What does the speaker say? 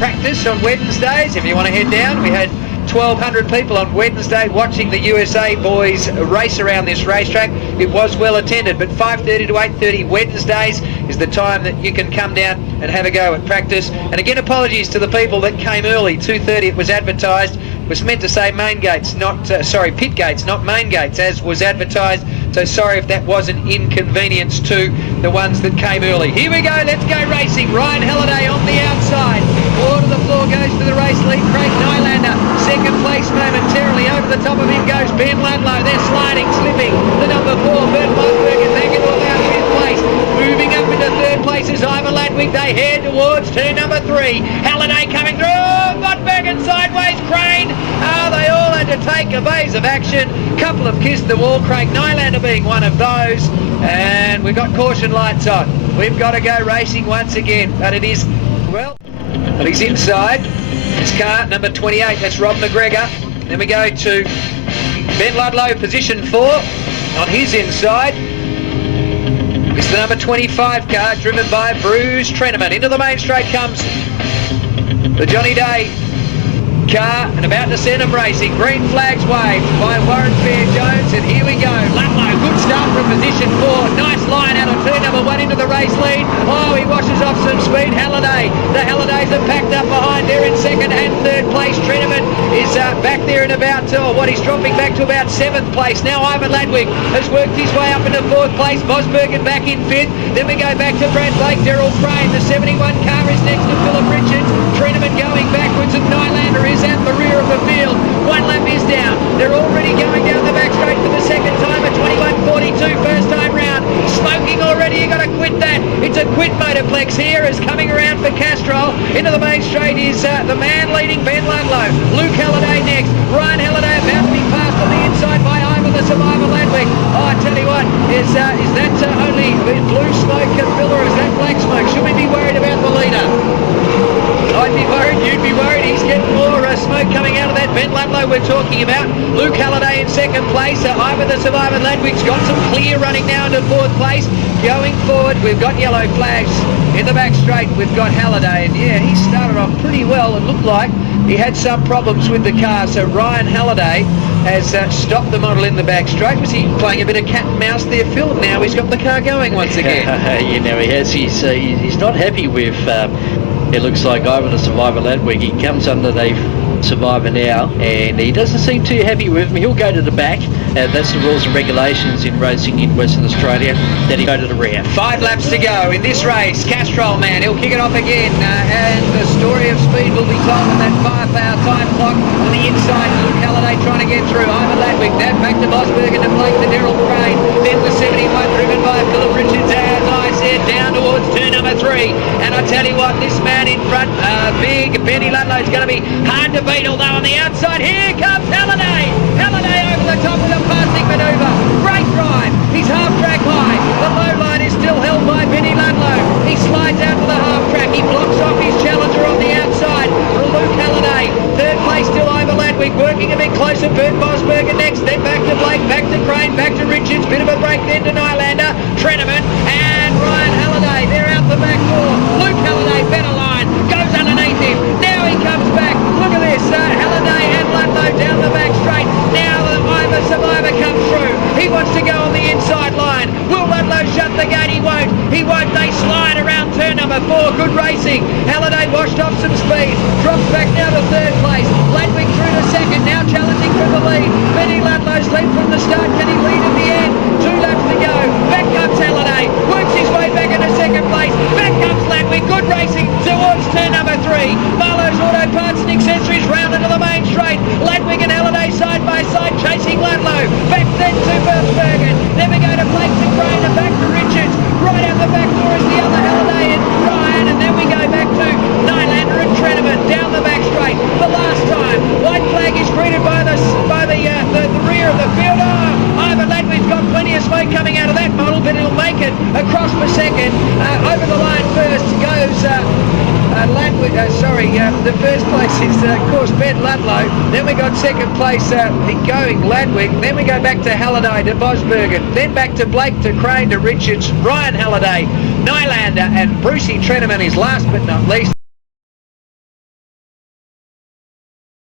practice on Wednesdays. If you want to head down, we had 1,200 people on Wednesday watching the USA boys race around this racetrack. It was well attended, but 5:30 to 8:30 Wednesdays is the time that you can come down and have a go at practice. And again, apologies to the people that came early. 2:30 it was advertised. It was meant to say main gates, not pit gates, not main gates, as was advertised. So sorry if that was an inconvenience to the ones that came early. Here we go, let's go racing. Ryan Halliday on the outside. Forward of the floor goes to the race lead, Craig Nylander. Second place momentarily. Over the top of him goes Ben Ludlow. They're sliding, slipping. The number 4, Bert Mossberg, and they get all out 5th place. Moving up into 3rd place is Ivor Ladwig. They head towards turn number 3. Halliday coming through. Mossberg sideways, Crane. They all had to take evasive of action. Couple have kissed the wall, Craig Nylander being one of those. And we've got caution lights on. We've got to go racing once again. But it is, well, he's inside. It's car number 28, that's Rob McGregor. Then we go to Ben Ludlow, position 4, on his inside. It's the number 25 car, driven by Bruce Treneman. Into the main straight comes the Johnny Day car, and about to send him racing. Green flags waved by Warren Fair-Jones, and here we go. Ludlow, good start from position 4. Nice line out of turn number 1 into the race lead. Oh, he washes off some speed. Halliday. The Hallidays are packed up behind. They're in 2nd and 3rd place. Treneman is back there in about, he's dropping back to about 7th place. Now Ivan Ladwig has worked his way up into 4th place. Bosbergen back in 5th. Then we go back to Brad Blake, Daryl Crane. The 71 car is next to Philip Richards. Treneman going backwards, and Nylander is at the rear of the field. 1 lap is down. They're already going down the back straight for the second time at 21.42 first time round. Smoking already, you got to quit that. It's a quit Motorplex here, is coming around for Castrol. Into the main straight is the man leading Ben Ludlow. Luke Halliday next. Ryan Halliday about to be passed on the inside by Ivor the Survivor Ladwig. Oh, I tell you what, is that only blue smoke and filler, or is that black smoke? Should we be worried about the leader? I'd be worried, you'd be worried. He's getting more smoke coming out of that Ben Ludlow we're talking about. Luke Halliday in 2nd place. Ivor the Survivor Ladwig's got some clear running now into 4th place. Going forward, we've got yellow flags. In the back straight, we've got Halliday. And yeah, he started off pretty well. It looked like he had some problems with the car. So Ryan Halliday has stopped the model in the back straight. Was he playing a bit of cat and mouse there, Phil? Now he's got the car going once again. You know, he has. He's not happy with... it looks like Ivor the Survivor Ladwig. He comes under the Survivor now, and he doesn't seem too happy with him. He'll go to the back. That's the rules and regulations in racing in Western Australia, that he go to the rear. 5 laps to go in this race. Castrol man, he'll kick it off again, and the story of speed will be told on that 5-hour time clock on the inside. Luke Halliday trying to get through. Ivor Ladwig, that back to Bosbergen to Blake to Daryl Crane. Then the 71 driven by Philip Richards, as I said, down towards turn number 3. And I tell you what, this man in front, big Benny Ludlow, is going to be hard to beat, although on the outside, here comes Halliday. Halliday over the top with a passing manoeuvre. Great drive. He's half track high. The low line is still held by Benny Ludlow. He slides out to the half track. He blocks off his challenger on the outside. Luke Halliday. 3rd place still Ivor Ladwig, working a bit closer. Bert Bosbergen next. Then back to Blake, back to Crane, back to Richards. Bit of a break then to Nylander, Treneman, and Ryan Halliday. They're out the back door. Luke Halliday, better line. Goes underneath him. Now he comes back. Look at this. Halliday and Ludlow down the back straight. Now the Ivor Survivor comes through. He wants to go on the inside line. Will Ludlow shut the gate? He won't. He won't. They slide around turn number 4. Good racing. Halliday washed off some speed. Drops back now to 3rd place. Ladwig through to 2nd. Now challenging for the lead. Benny Ludlow's lead from the start. Can he lead at the end? 2 laps to go. Back comes Halliday. Works his way back into 2nd place. Back comes Ladwig. Good racing towards turn number 3. Marlowe's Auto Parts and Accessories round into the main straight. Ladwig and Halliday side by side chasing Ludlow. Back then to Bosbergen. Then we go to Blake to Crane and back to Richards. Right out the back door is the other Halliday and Ryan. And then we go back to Nylander and Treneman down the back straight. The last time. White flag is greeted by the rear of the field. Oh, Ivor Ladwig's got plenty of smoke coming out of that model, but he'll make it across for 2nd. Over the line first goes Ladwig, the first place is, of course, Ben Ludlow. Then we got 2nd place going Ladwig. Then we go back to Halliday to Bosbergen. Then back to Blake to Crane to Richards, Ryan Halliday, Nylander, and Brucey Treneman is last but not least.